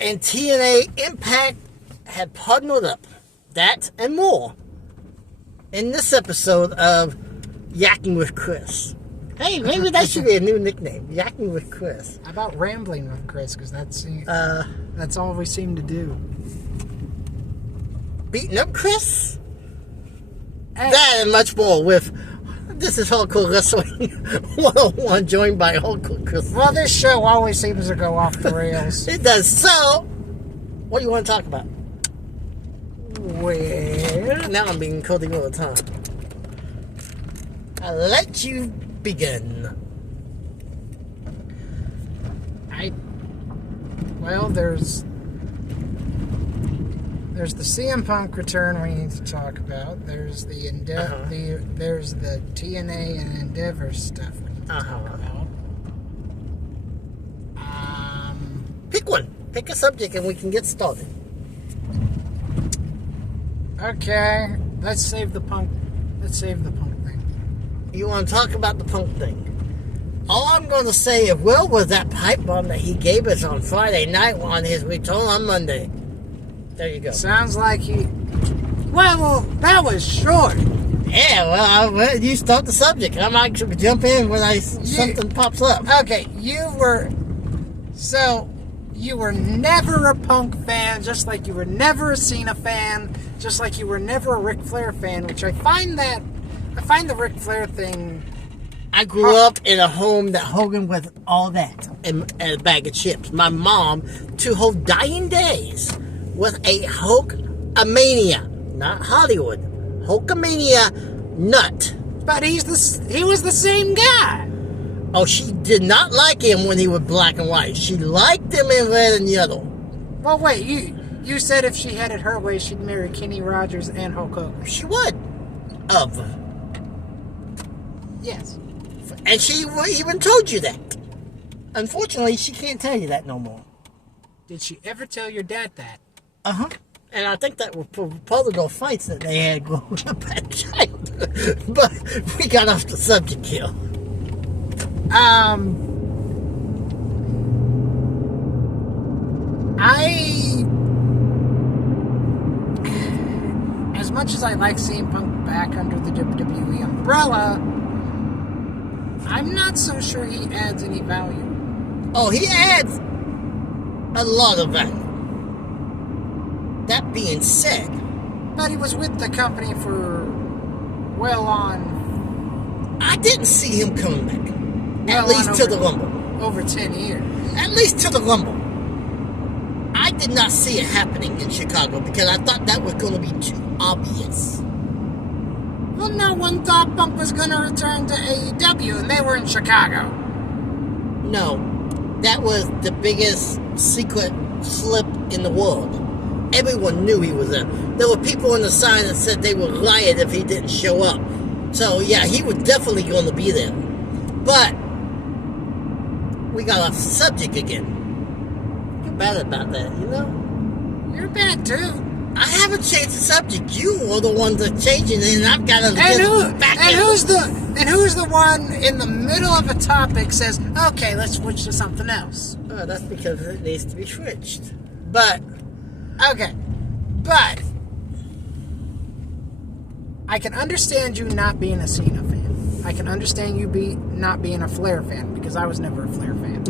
And TNA Impact had partnered up. That and more in this episode of Yakking with Chris. Hey, maybe that should be a new nickname, Yakking with Chris. How about Rambling with Chris? Because that's all we seem to do. Beating up Chris? Hey. That and much more with This is Hardcore Wrestling 101, joined by Hardcore Chris. Well, this show always seems to go off the rails. It does. So, what do you want to talk about? Well, now I'm being coding all the time. I'll let you begin. There's the CM Punk return we need to talk about. There's the there's the TNA and Endeavor stuff we need to talk about. Pick one. Pick a subject and we can get started. Okay, let's save the Punk thing. You want to talk about the Punk thing? All I'm going to say is, Will was that pipe bomb that he gave us on Friday night on his return on Monday. There you go. Sounds like he... Well, that was short. Yeah, well, you start the subject. I might jump in when something pops up. Okay, you were never a Punk fan, just like you were never a Cena fan, just like you were never a Ric Flair fan, which I find the Ric Flair thing... I grew up in a home that Hogan was all that and a bag of chips. My mom, to her dying days, was a Hulkamania, not Hollywood, Hulkamania nut. But he was the same guy. Oh, she did not like him when he was black and white. She liked him in red and yellow. Well, wait, you said if she had it her way, she'd marry Kenny Rogers and Hulk Hogan. She would. Yes. And she even told you that. Unfortunately, she can't tell you that no more. Did she ever tell your dad that? Uh-huh. And I think that was part of those fights that they had growing up as a child. But we got off the subject here. As much as I like seeing Punk back under the WWE umbrella, I'm not so sure he adds any value. Oh, he adds a lot of value. That being said... But he was with the company for well on... I didn't see him coming back. At least to the Rumble. Over 10 years. At least to the Rumble. I did not see it happening in Chicago because I thought that was going to be too obvious. Well, no one thought Punk was going to return to AEW, and they were in Chicago. No, that was the biggest secret slip in the world. Everyone knew he was there. There were people on the sign that said they would riot if he didn't show up. So, yeah, he was definitely going to be there. But we got off the subject again. You're bad about that, you know? You're bad, too. I haven't changed the subject. You were the one that's changing it, and I've got to get back in. And who's the one in the middle of a topic says, okay, let's switch to something else? Oh, that's because it needs to be switched. But, okay. But, I can understand you not being a Cena fan. I can understand you not being a Flair fan, because I was never a Flair fan.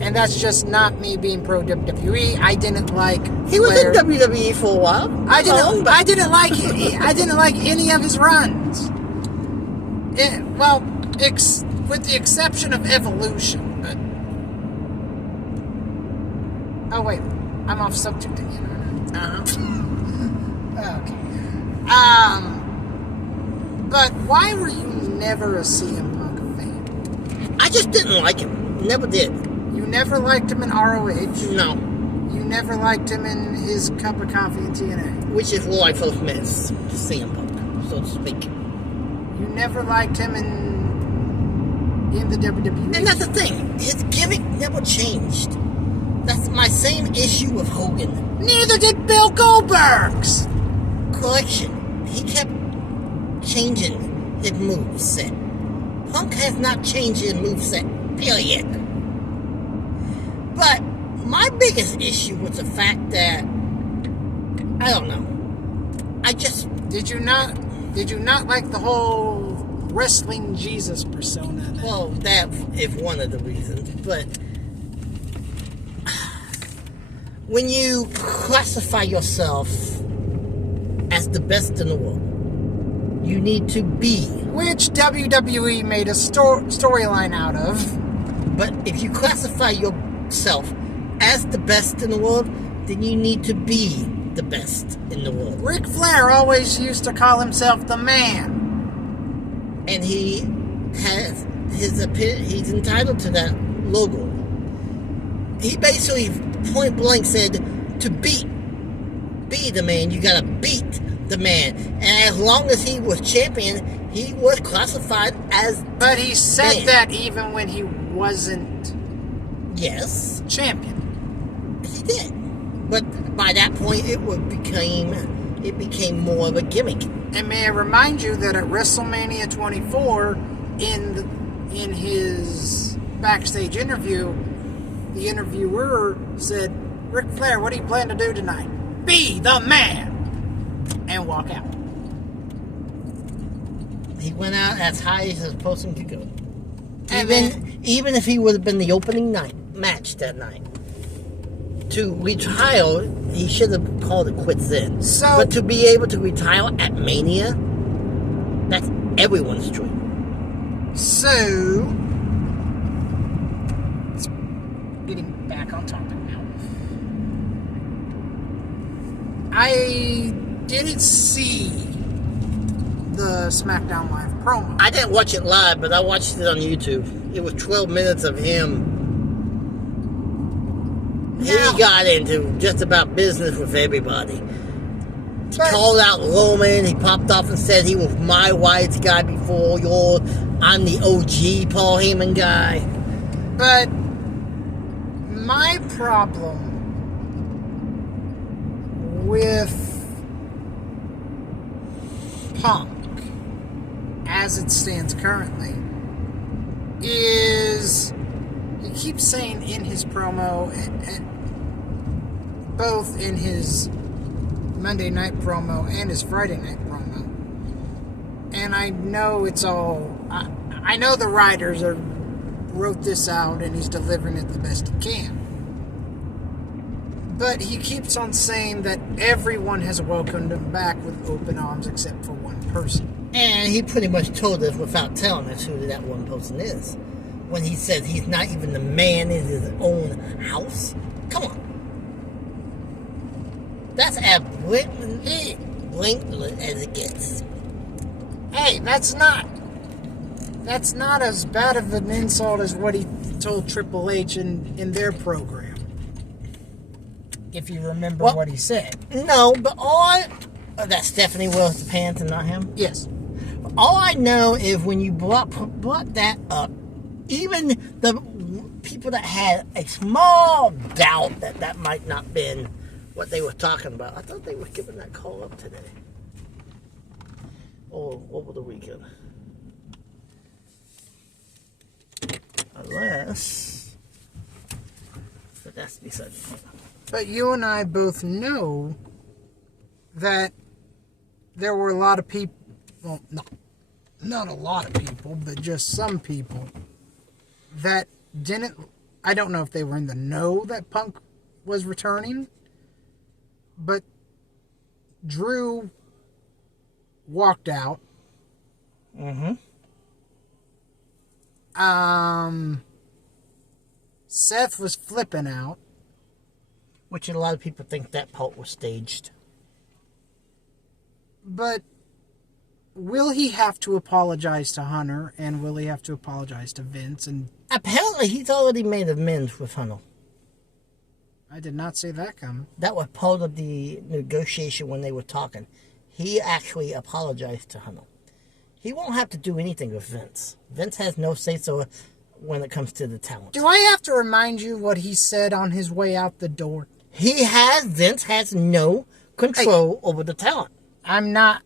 And that's just not me being pro WWE. I didn't like he was in WWE for a while. I didn't like any of his runs. With the exception of Evolution. But oh wait, I'm off subject again. Okay. But why were you never a CM Punk fan? I just didn't like him. Never did. You never liked him in ROH? No. You never liked him in his cup of coffee in TNA? Which is where I first met CM Punk, so to speak. You never liked him in the WWE? And that's the thing. His gimmick never changed. That's my same issue with Hogan. Neither did Bill Goldberg's! Correction. He kept changing his moveset. Punk has not changed his moveset. Period. biggest issue was the fact that, I don't know, Did you not like the whole wrestling Jesus persona? Well, that is one of the reasons, but when you classify yourself as the best in the world, you need to be. Which WWE made a storyline out of. But if you classify yourself as the best in the world, then you need to be the best in the world. Ric Flair always used to call himself the man. And he has his opinion, he's entitled to that logo. He basically point blank said to be the man, you gotta beat the man. And as long as he was champion, he was classified as But he said man. that even when he wasn't champion. He did. But by that point it became more of a gimmick. And may I remind you that at WrestleMania 24, in his backstage interview, the interviewer said, "Ric Flair, what do you plan to do tonight? Be the man!" And walk out. He went out as high as his person could go. And Even if he would have been the opening match that night. To retire, he should have called it quits then. But to be able to retire at Mania, that's everyone's dream. So, getting back on topic now. I didn't see the SmackDown Live promo. I didn't watch it live, but I watched it on YouTube. It was 12 minutes of him. He got into just about business with everybody. He called out Roman. He popped off and said he was my wife's guy before yours. I'm the OG Paul Heyman guy. But my problem with Punk, as it stands currently, is he keeps saying in his promo, both in his Monday night promo and his Friday night promo, and I know it's all, I know the writers wrote this out and he's delivering it the best he can, but he keeps on saying that everyone has welcomed him back with open arms except for one person. And he pretty much told us without telling us who that one person is. When he says he's not even the man in his own house. Come on. That's as blatant as it gets. Hey, that's not as bad of an insult as what he told Triple H in their program. If you remember what he said. No, but that Stephanie wears the pants and not him? Yes. All I know is when you brought that up, even the people that had a small doubt that might not been what they were talking about, I thought they were giving that call up today. Or over the weekend. Unless... But that's beside the point. But you and I both know that there were a lot of people, well, not a lot of people, but just some people that didn't, I don't know if they were in the know that Punk was returning, but Drew walked out. Mm-hmm. Seth was flipping out. Which a lot of people think that part was staged. But will he have to apologize to Hunter, and will he have to apologize to Vince? And apparently he's already made amends with Hunter. I did not see that coming. That was part of the negotiation when they were talking. He actually apologized to Hunter. He won't have to do anything with Vince. Vince has no say-so when it comes to the talent. Do I have to remind you what he said on his way out the door? Vince has no control over the talent. I'm not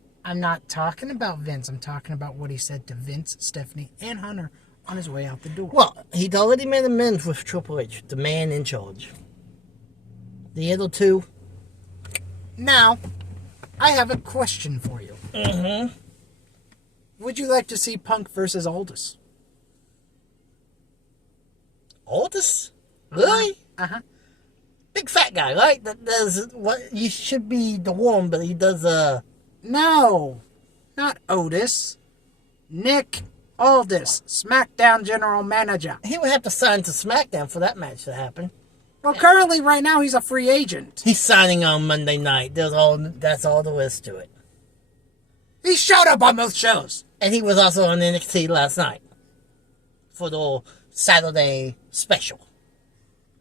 talking about Vince. I'm talking about what he said to Vince, Stephanie, and Hunter on his way out the door. Well, he'd already made amends with Triple H, the man in charge. The other two. Now, I have a question for you. Mm-hmm. Would you like to see Punk versus Aldous? Aldous? Really? Uh-huh. Big fat guy, right? That does what you should be the one, but he does No, not Otis. Nick Aldis, SmackDown General Manager. He would have to sign to SmackDown for that match to happen. Well, currently, right now, he's a free agent. He's signing on Monday night. That's all there is to it. He showed up on both shows. And he was also on NXT last night for the Saturday special.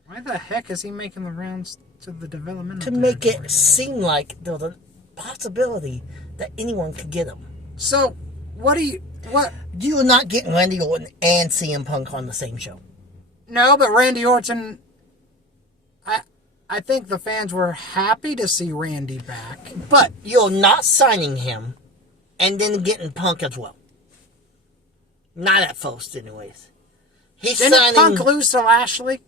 Why the heck is he making the rounds to the developmental To make territory? it seem like there was a possibility that anyone could get him. So, what? You're not getting Randy Orton and CM Punk on the same show. No, but Randy Orton... I think the fans were happy to see Randy back. But you're not signing him and then getting Punk as well. Not at first, anyways. Didn't Punk lose to Lashley?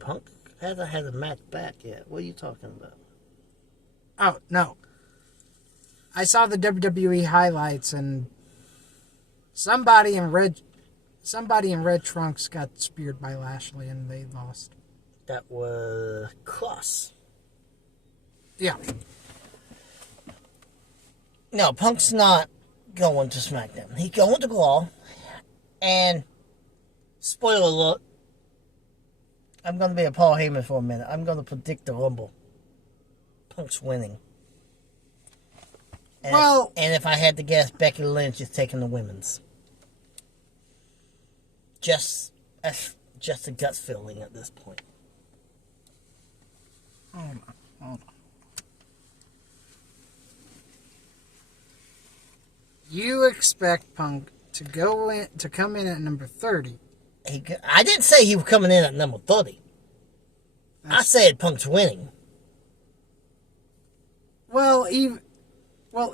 Punk hasn't had a match back yet. What are you talking about? Oh, no. I saw the WWE highlights and somebody in red trunks got speared by Lashley and they lost. That was Cross. Yeah. No, Punk's not going to SmackDown. He's going to Raw. And, spoiler alert, I'm going to be a Paul Heyman for a minute. I'm going to predict the Rumble. Punk's winning. And if I had to guess, Becky Lynch is taking the women's. Just a gut feeling at this point. Hold on. You expect Punk to come in at number 30. I didn't say he was coming in at number 30. I said Punk's winning. Well,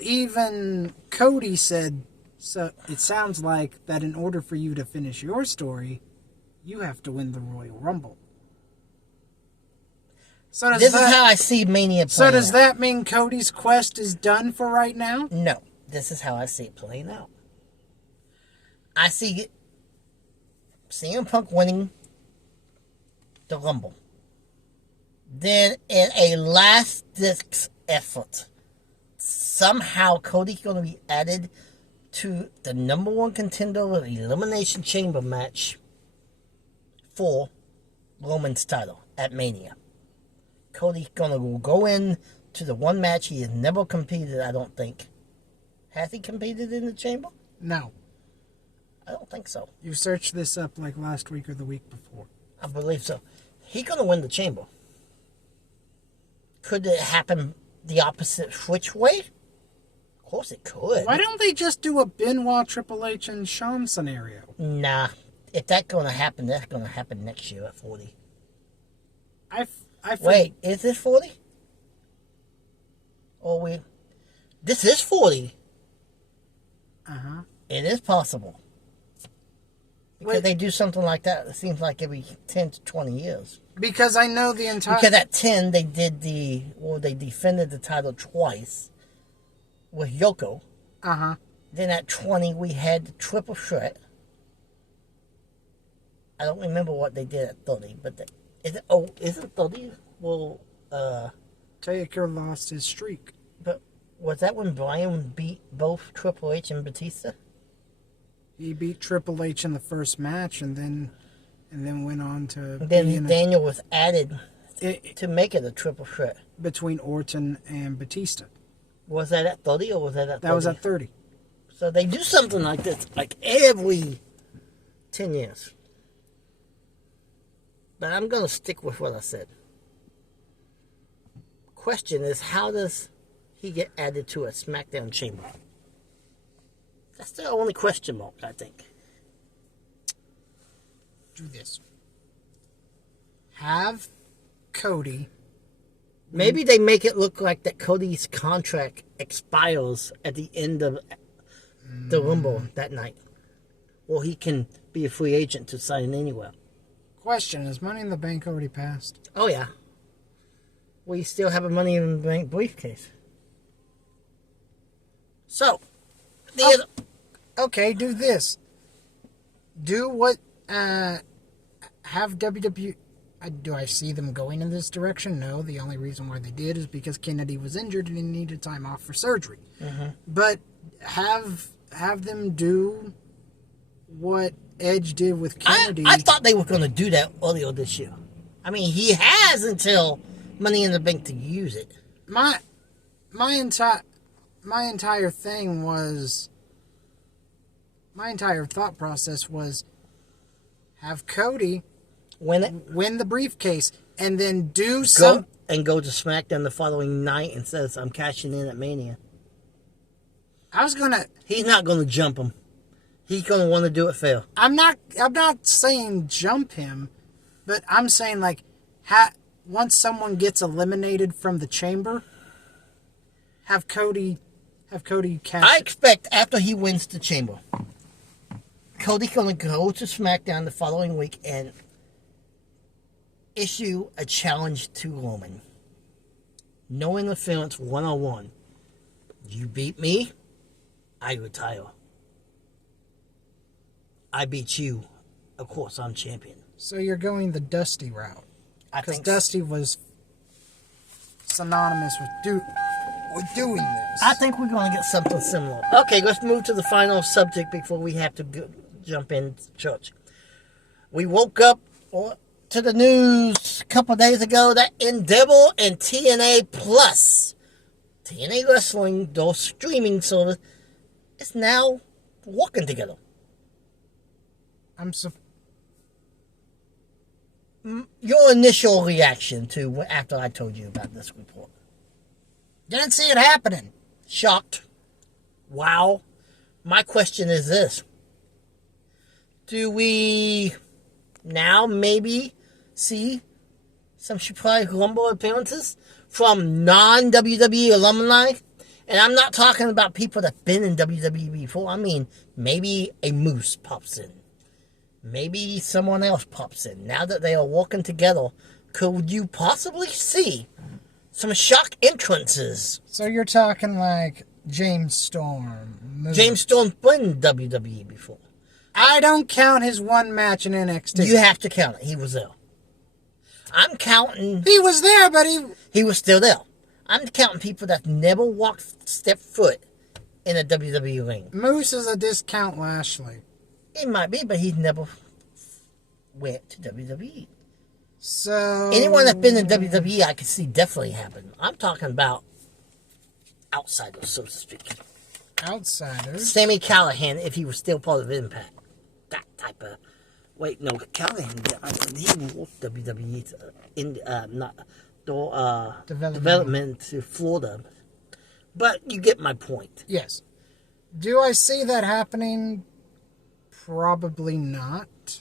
even Cody said, so it sounds like that in order for you to finish your story, you have to win the Royal Rumble. So This is how I see Mania playing So does out. that mean Cody's quest is done for right now? No. This is how I see it playing out. I see CM Punk winning the Rumble. Then in a last-ditch effort, somehow Cody's going to be added to the number one contender of the Elimination Chamber match for Roman's title at Mania. Cody's going to go in to the one match he has never competed, I don't think. Has he competed in the Chamber? No. I don't think so. You searched this up like last week or the week before. I believe so. He's going to win the Chamber. Could it happen the opposite which way? Of course it could. Why don't they just do a Benoit, Triple H, and Shawn scenario? Nah. If that's going to happen, that's going to happen next year at 40. Wait, is this 40? This is 40. Uh-huh. It is possible. Because they do something like that, it seems like every 10 to 20 years. Because I know the entire... Because at 10, they defended the title twice with Yoko. Uh-huh. Then at 20, we had the triple threat. I don't remember what they did at 30, but is it 30? Well, Taker lost his streak. but was that when Bryan beat both Triple H and Batista? He beat Triple H in the first match and then went on to... Then Daniel was added to make it a triple threat. Between Orton and Batista. Was that at 30 or was that at 30? That was at 30. So they do something like this, like every 10 years. But I'm going to stick with what I said. Question is, how does he get added to a SmackDown chamber? That's the only question mark, I think. Do this. Have Cody... Maybe they make it look like that Cody's contract expires at the end of the Rumble that night. Or he can be a free agent to sign anywhere. Question, is Money in the Bank already passed? Oh, yeah. We still have a Money in the Bank briefcase. So, okay, do this. Do what, have WWE... Do I see them going in this direction? No, the only reason why they did is because Kennedy was injured and he needed time off for surgery. Mm-hmm. But have them do what Edge did with Kennedy. I thought they were going to do that earlier this year. I mean, he has until Money in the Bank to use it. My entire thing was... My entire thought process was have Cody... Win the briefcase, and then go to SmackDown the following night and says, I'm cashing in at Mania. He's not gonna jump him. He's gonna want to do it fair. I'm not saying jump him, but I'm saying once someone gets eliminated from the chamber, have Cody cash. I expect after he wins the chamber, Cody's gonna go to SmackDown the following week and issue a challenge to Roman. No interference, 1-on-1. You beat me, I retire. I beat you, of course I'm champion. So you're going the Dusty route. Because Dusty was synonymous with doing this. I think we're going to get something similar. Okay, let's move to the final subject before we have to jump in church. We woke up to the news a couple days ago that Endeavor and TNA Plus, TNA Wrestling, those streaming service, is now working together. Your initial reaction to after I told you about this report? Didn't see it happening. Shocked. Wow. My question is this. Do we now maybe see some surprise Rumble appearances from non-WWE alumni? And I'm not talking about people that have been in WWE before. I mean, maybe a Moose pops in. Maybe someone else pops in. Now that they are working together, could you possibly see some shock entrances? So you're talking like James Storm. Moose. James Storm's been in WWE before. I don't count his one match in NXT. You have to count it. He was there. I'm counting... He was there, but he was still there. I'm counting people that never stepped foot in a WWE ring. Moose is a discount Lashley. It might be, but he's never went to WWE. So... Anyone that's been in WWE, I can see definitely happen. I'm talking about outsiders, so to speak. Outsiders? Sami Callihan, if he was still part of Impact. That type of... Wait, no, Callihan, he worked WWE development to Florida. But you get my point. Yes. Do I see that happening? Probably not.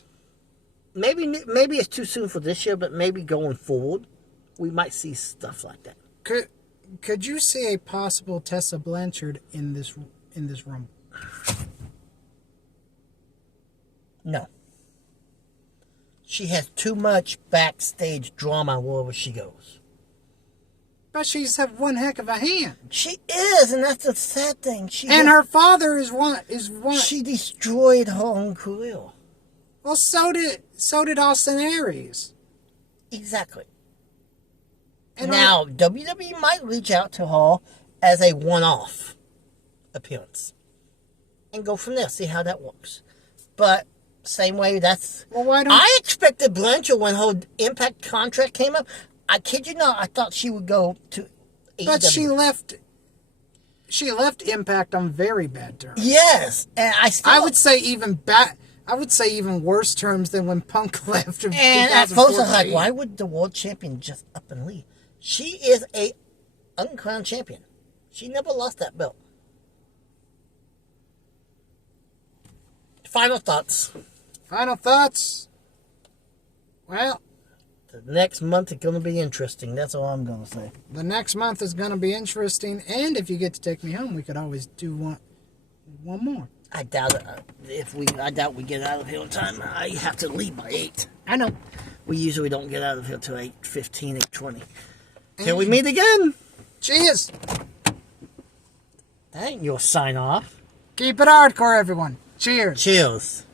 Maybe it's too soon for this year, but maybe going forward, we might see stuff like that. Could you see a possible Tessa Blanchard in this Rumble? No. She has too much backstage drama wherever she goes. But she's have one heck of a hand. She is, and that's the sad thing. Her father is one. She destroyed her own career. Well, so did Austin Aries. Exactly. And now, WWE might reach out to her as a one-off appearance. And go from there, see how that works. But, same way, that's... Well, why don't... I expected Blanchard when her Impact contract came up. I kid you not, I thought she would go to AEW. But she left Impact on very bad terms. Yes, and I would say even worse terms than when Punk left. And at first I was like, why would the world champion just up and leave? She is a uncrowned champion. She never lost that belt. Final thoughts. Well, the next month is going to be interesting. That's all I'm going to say. The next month is going to be interesting, and if you get to take me home, we could always do one more. I doubt it. I doubt we get out of here on time. I have to leave by 8. I know. We usually don't get out of here till 8:15, 8:20. Till we meet again. Cheers. That ain't your sign off. Keep it hardcore, everyone. Cheers. Cheers.